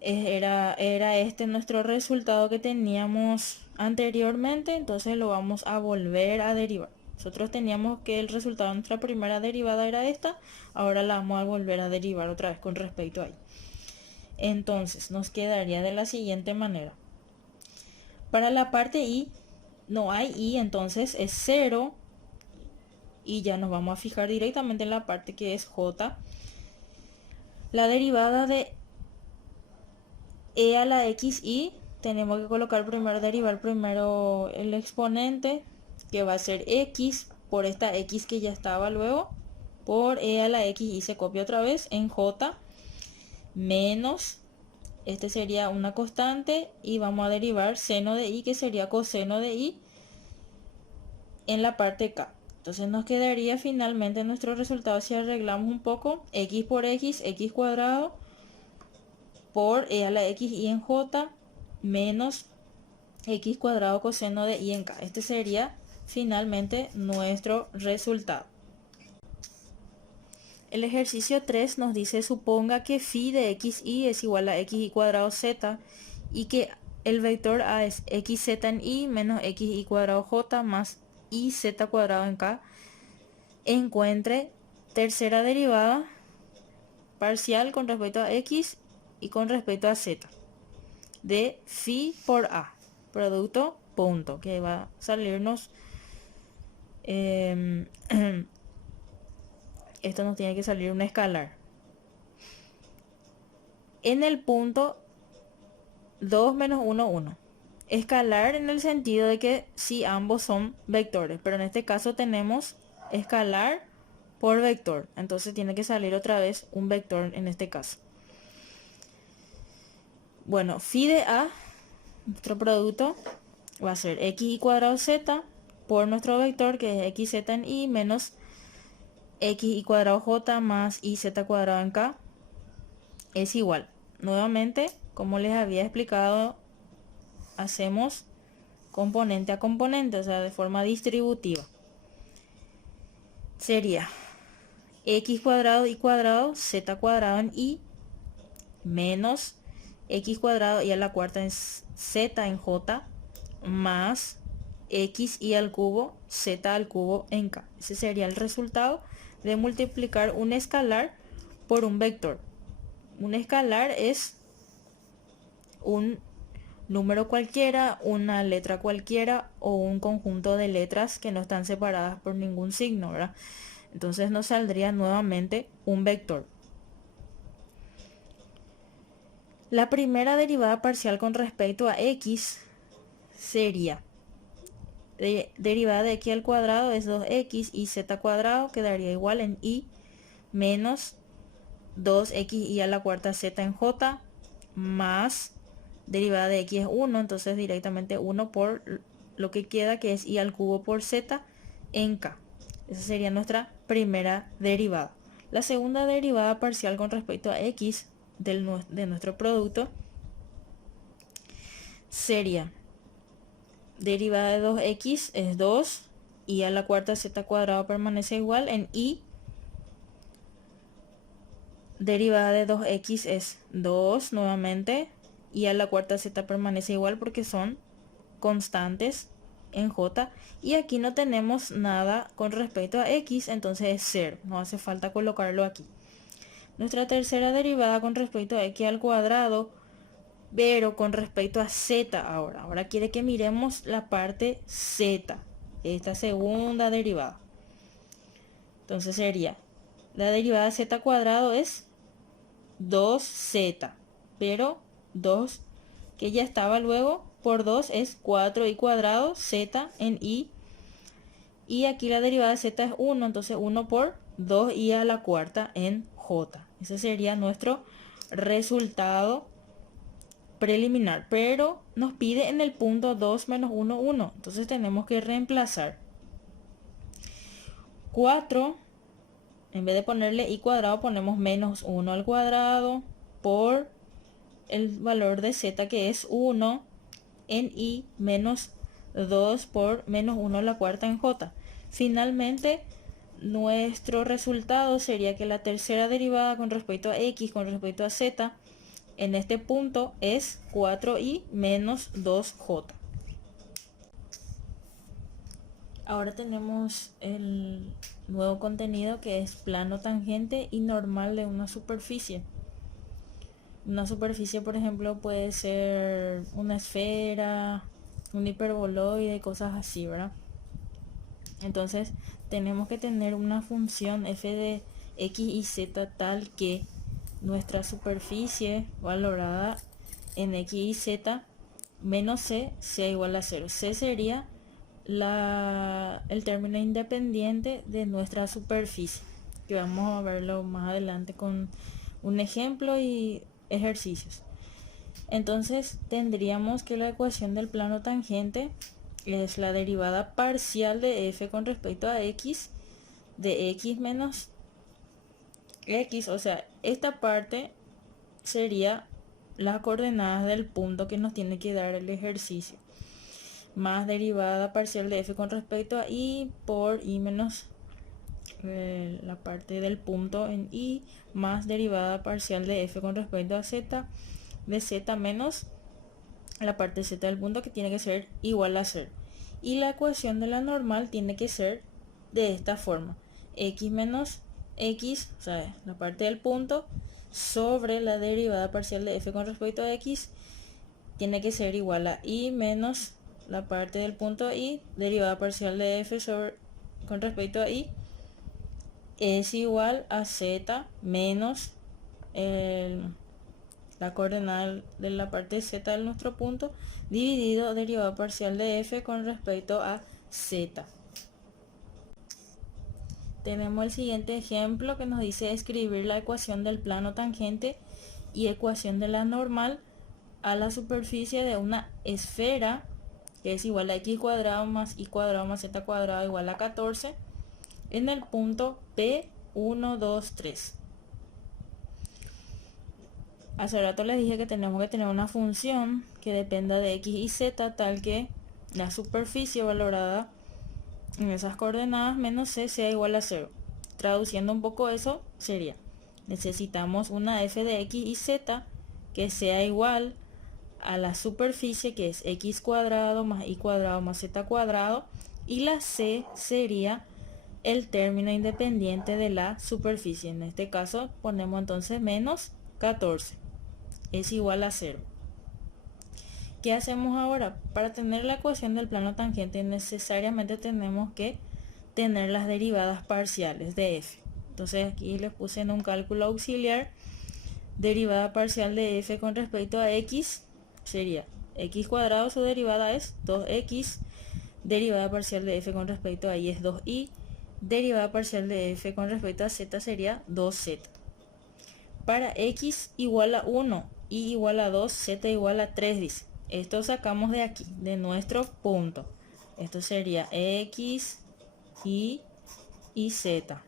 era este nuestro resultado que teníamos anteriormente, entonces lo vamos a volver a derivar. Nosotros teníamos que el resultado de nuestra primera derivada era esta, ahora la vamos a volver a derivar otra vez con respecto a y. Entonces nos quedaría de la siguiente manera. Para la parte y no hay y, entonces es 0, y ya nos vamos a fijar directamente en la parte que es j. La derivada de e a la xy, tenemos que colocar primero, derivar primero el exponente, que va a ser x por esta x que ya estaba luego, por e a la xy, se copia otra vez en j, menos, este sería una constante, y vamos a derivar seno de y, que sería coseno de y, en la parte k. Entonces nos quedaría finalmente nuestro resultado, si arreglamos un poco, x por x cuadrado por e a la xy en j, menos x cuadrado coseno de y en k. Este sería finalmente nuestro resultado. El ejercicio 3 nos dice: suponga que phi de xy es igual a xy cuadrado z, y que el vector a es xz en y menos xy cuadrado j más iz cuadrado en k. Encuentre tercera derivada parcial con respecto a x y con respecto a z de phi por a, producto punto, que va a salirnos esto nos tiene que salir un escalar en el punto 2 menos 1, 1. Escalar en el sentido de que si ambos son vectores, pero en este caso tenemos escalar por vector, entonces tiene que salir otra vez un vector en este caso. Bueno, phi de a, nuestro producto, va a ser xy cuadrado z por nuestro vector, que es xz en y, menos xy cuadrado j más iz cuadrado en k, es igual. Nuevamente, como les había explicado, hacemos componente a componente, o sea, de forma distributiva. Sería x cuadrado y cuadrado z cuadrado en y, menos x cuadrado y a la cuarta es z en j, más xy al cubo z al cubo en k. Ese sería el resultado de multiplicar un escalar por un vector. Un escalar es un número cualquiera, una letra cualquiera o un conjunto de letras que no están separadas por ningún signo, ¿verdad? Entonces nos saldría nuevamente un vector. La primera derivada parcial con respecto a x sería derivada de x al cuadrado es 2x y z cuadrado quedaría igual en y menos 2xy a la cuarta z en j más derivada de x es 1, entonces directamente 1 por lo que queda que es y al cubo por z en k. Esa sería nuestra primera derivada. La segunda derivada parcial con respecto a x de nuestro producto sería derivada de 2x es 2 y a la cuarta z cuadrado permanece igual en y. Derivada de 2x es 2 nuevamente y a la cuarta z permanece igual porque son constantes en j, y aquí no tenemos nada con respecto a x, entonces es 0, no hace falta colocarlo aquí. Nuestra tercera derivada con respecto a x al cuadrado, pero con respecto a z ahora quiere que miremos la parte z, esta segunda derivada. Entonces sería, la derivada de z cuadrado es 2z, pero 2 que ya estaba luego por 2 es 4y cuadrado z en y, y aquí la derivada de z es 1, entonces 1 por 2y a la cuarta en j. Ese sería nuestro resultado preliminar, pero nos pide en el punto 2 menos 1, 1, entonces tenemos que reemplazar 4, en vez de ponerle y cuadrado ponemos menos 1 al cuadrado por el valor de z que es 1 en y menos 2 por menos 1 a la cuarta en j. Finalmente nuestro resultado sería que la tercera derivada con respecto a x con respecto a z en este punto es 4y menos 2j. Ahora tenemos el nuevo contenido que es plano tangente y normal de una superficie. Una superficie, por ejemplo, puede ser una esfera, un hiperboloide, cosas así, ¿verdad? Entonces tenemos que tener una función f de x y z tal que nuestra superficie valorada en x y z menos c sea igual a 0. C sería el término independiente de nuestra superficie, que vamos a verlo más adelante con un ejemplo y ejercicios. Entonces tendríamos que la ecuación del plano tangente es la derivada parcial de f con respecto a x de x menos x, o sea, esta parte sería las coordenadas del punto que nos tiene que dar el ejercicio, más derivada parcial de f con respecto a y por y menos la parte del punto en y, más derivada parcial de f con respecto a z de z menos la parte z del punto, que tiene que ser igual a 0. Y la ecuación de la normal tiene que ser de esta forma: x menos x, o sea, la parte del punto, sobre la derivada parcial de f con respecto a x, tiene que ser igual a y menos la parte del punto y, derivada parcial de f con respecto a y, es igual a z menos la coordenada de la parte z de nuestro punto, dividido derivada parcial de f con respecto a z. Tenemos el siguiente ejemplo que nos dice escribir la ecuación del plano tangente y ecuación de la normal a la superficie de una esfera que es igual a x cuadrado más y cuadrado más z cuadrado igual a 14 en el punto P, 1, 2, 3. Hace rato les dije que tenemos que tener una función que dependa de x y z tal que la superficie valorada en esas coordenadas menos c sea igual a 0. Traduciendo un poco eso sería, necesitamos una f de x y z que sea igual a la superficie, que es x cuadrado más y cuadrado más z cuadrado, y la c sería el término independiente de la superficie. En este caso ponemos entonces menos 14 es igual a 0. ¿Qué hacemos ahora? Para tener la ecuación del plano tangente necesariamente tenemos que tener las derivadas parciales de f. Entonces aquí les puse en un cálculo auxiliar derivada parcial de f con respecto a x sería x cuadrado, su derivada es 2x, derivada parcial de f con respecto a y es 2y, derivada parcial de f con respecto a z sería 2z. Para x igual a 1, y igual a 2, z igual a 3 dice. Esto sacamos de aquí, de nuestro punto. Esto sería x, y z.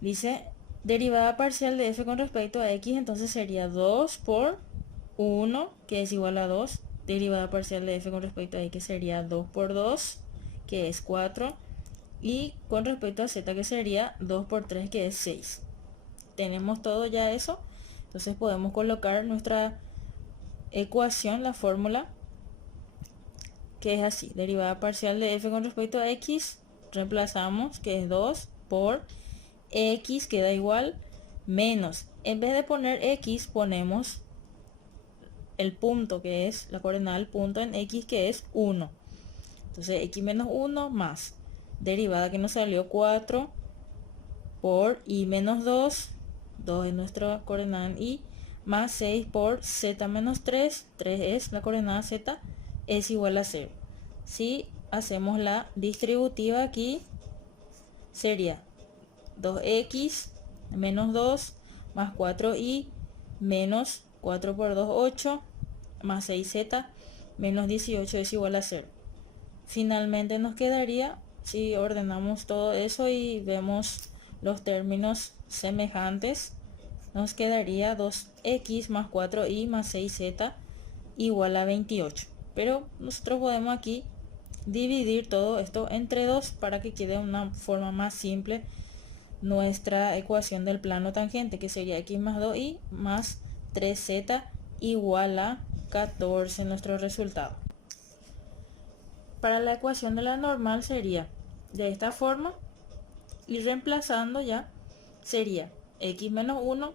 Dice derivada parcial de f con respecto a x, entonces sería 2 por 1, que es igual a 2. Derivada parcial de f con respecto a x sería 2 por 2, que es 4. Y con respecto a z, que sería 2 por 3, que es 6. Tenemos todo ya eso. Entonces podemos colocar nuestra ecuación, la fórmula, que es así. Derivada parcial de f con respecto a x, reemplazamos, que es 2 por x, queda igual, menos, en vez de poner x, ponemos el punto, que es la coordenada del punto en x, que es 1. Entonces x menos 1 más derivada que nos salió 4 por y menos 2, 2 es nuestra coordenada en y, más 6 por z menos 3, 3 es la coordenada z, es igual a 0. Si hacemos la distributiva aquí, sería 2x menos 2 más 4y menos 4 por 2, 8, más 6z menos 18 es igual a 0. Finalmente nos quedaría, si ordenamos todo eso y vemos los términos semejantes, nos quedaría 2x más 4y más 6z igual a 28. Pero nosotros podemos aquí dividir todo esto entre 2 para que quede una forma más simple nuestra ecuación del plano tangente, que sería x más 2y más 3z igual a 14, nuestro resultado. Para la ecuación de la normal sería de esta forma, y reemplazando ya sería x menos 1,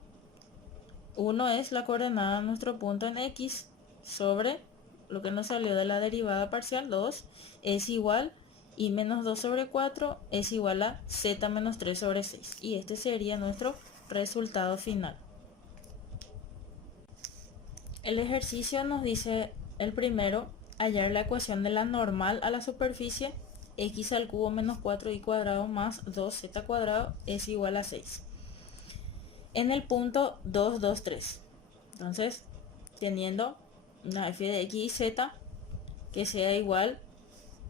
1 es la coordenada de nuestro punto en x, sobre lo que nos salió de la derivada parcial 2 es igual, y menos 2 sobre 4 es igual a z menos 3 sobre 6. Y este sería nuestro resultado final. El ejercicio nos dice el primero, hallar la ecuación de la normal a la superficie, x al cubo menos 4y cuadrado más 2z cuadrado es igual a 6. En el punto 2, 2, 3. Entonces, teniendo una f de x y z que sea igual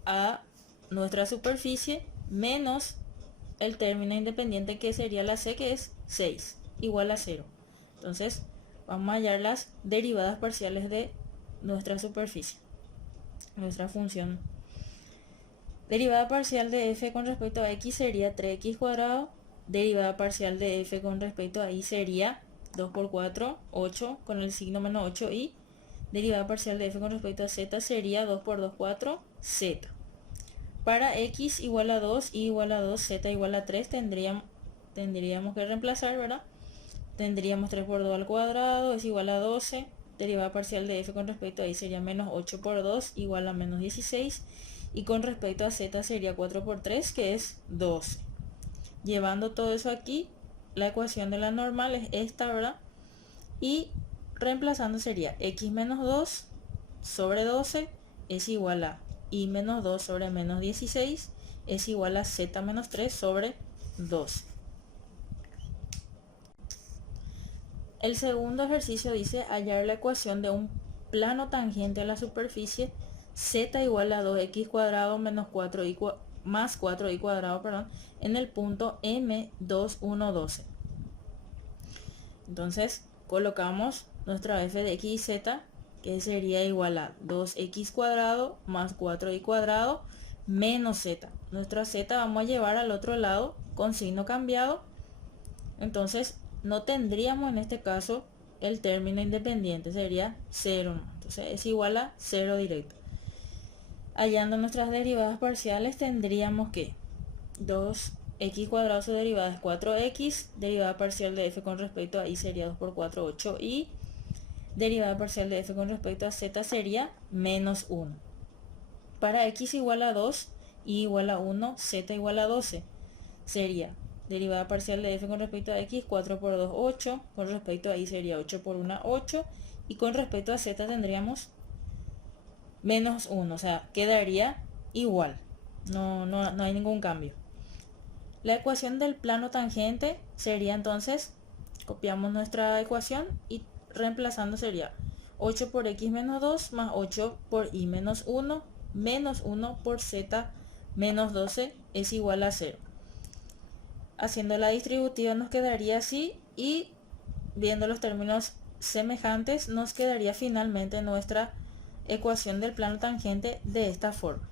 a nuestra superficie menos el término independiente, que sería la c, que es 6, igual a 0. Entonces vamos a hallar las derivadas parciales de nuestra superficie, nuestra función. Derivada parcial de f con respecto a x sería 3x cuadrado. Derivada parcial de f con respecto a y sería 2 por 4, 8, con el signo menos 8, y derivada parcial de f con respecto a z sería 2 por 2, 4, z. Para x igual a 2, y igual a 2, z igual a 3, tendríamos que reemplazar, ¿verdad? Tendríamos 3 por 2 al cuadrado es igual a 12. Derivada parcial de f con respecto a y sería menos 8 por 2 igual a menos 16. Y con respecto a z sería 4 por 3, que es 12. Llevando todo eso aquí, la ecuación de la normal es esta, ¿verdad? Y reemplazando sería x menos 2 sobre 12 es igual a y menos 2 sobre menos 16 es igual a z menos 3 sobre 12. El segundo ejercicio dice hallar la ecuación de un plano tangente a la superficie, z igual a 2x cuadrado menos 4y más 4y cuadrado, perdón, en el punto M2, 1, 12. Entonces colocamos nuestra f de x y z, que sería igual a 2x cuadrado más 4y cuadrado menos z. Nuestra z vamos a llevar al otro lado con signo cambiado. Entonces no tendríamos en este caso el término independiente, sería 0, ¿no? Entonces es igual a 0 directo. Hallando nuestras derivadas parciales tendríamos que 2x cuadrado su derivada es 4x, derivada parcial de f con respecto a y sería 2 por 4, 8, y derivada parcial de f con respecto a z sería menos 1. Para x igual a 2, y igual a 1, z igual a 12, sería derivada parcial de f con respecto a x, 4 por 2, 8, con respecto a y sería 8 por 1, 8, y con respecto a z tendríamos menos 1, o sea, quedaría igual, no hay ningún cambio. La ecuación del plano tangente sería entonces, copiamos nuestra ecuación y reemplazando sería 8 por x menos 2 más 8 por y menos 1 menos 1 por z menos 12 es igual a 0. Haciendo la distributiva nos quedaría así, y viendo los términos semejantes nos quedaría finalmente nuestra ecuación del plano tangente de esta forma.